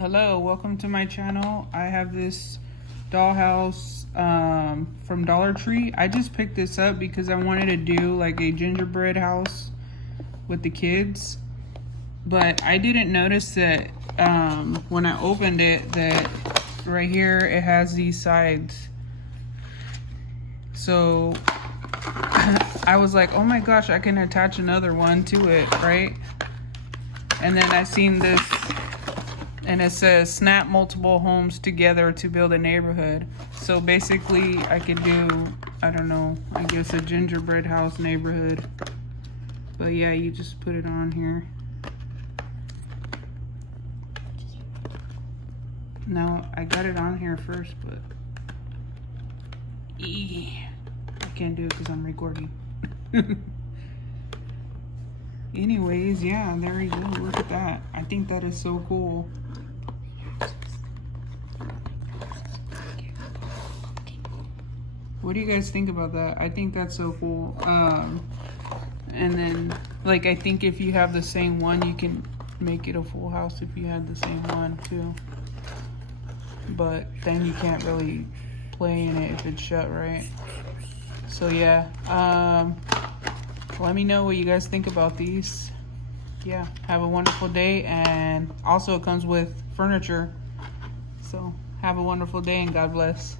Hello, welcome to my channel. I have this dollhouse from Dollar Tree. I just picked this up because I wanted to do like a gingerbread house with the kids, but I didn't notice that when I opened it that right here it has these sides. So I was like, oh my gosh, I can attach another one to it, right? And then I seen this and it says snap multiple homes together to build a neighborhood. So basically I could do, I don't know, I guess a gingerbread house neighborhood. But yeah, you just put it on here. No, I got it on here first, but I can't do it because I'm recording. Anyways, yeah, there you go. Look at that. I think that is so cool. What do you guys think about that? I think that's so cool. And then, like, I think if you have the same one, you can make it a full house if you had the same one too. But then you can't really play in it if it's shut, right? So yeah, let me know what you guys think about these. Yeah, have a wonderful day. And also it comes with furniture. So have a wonderful day and God bless.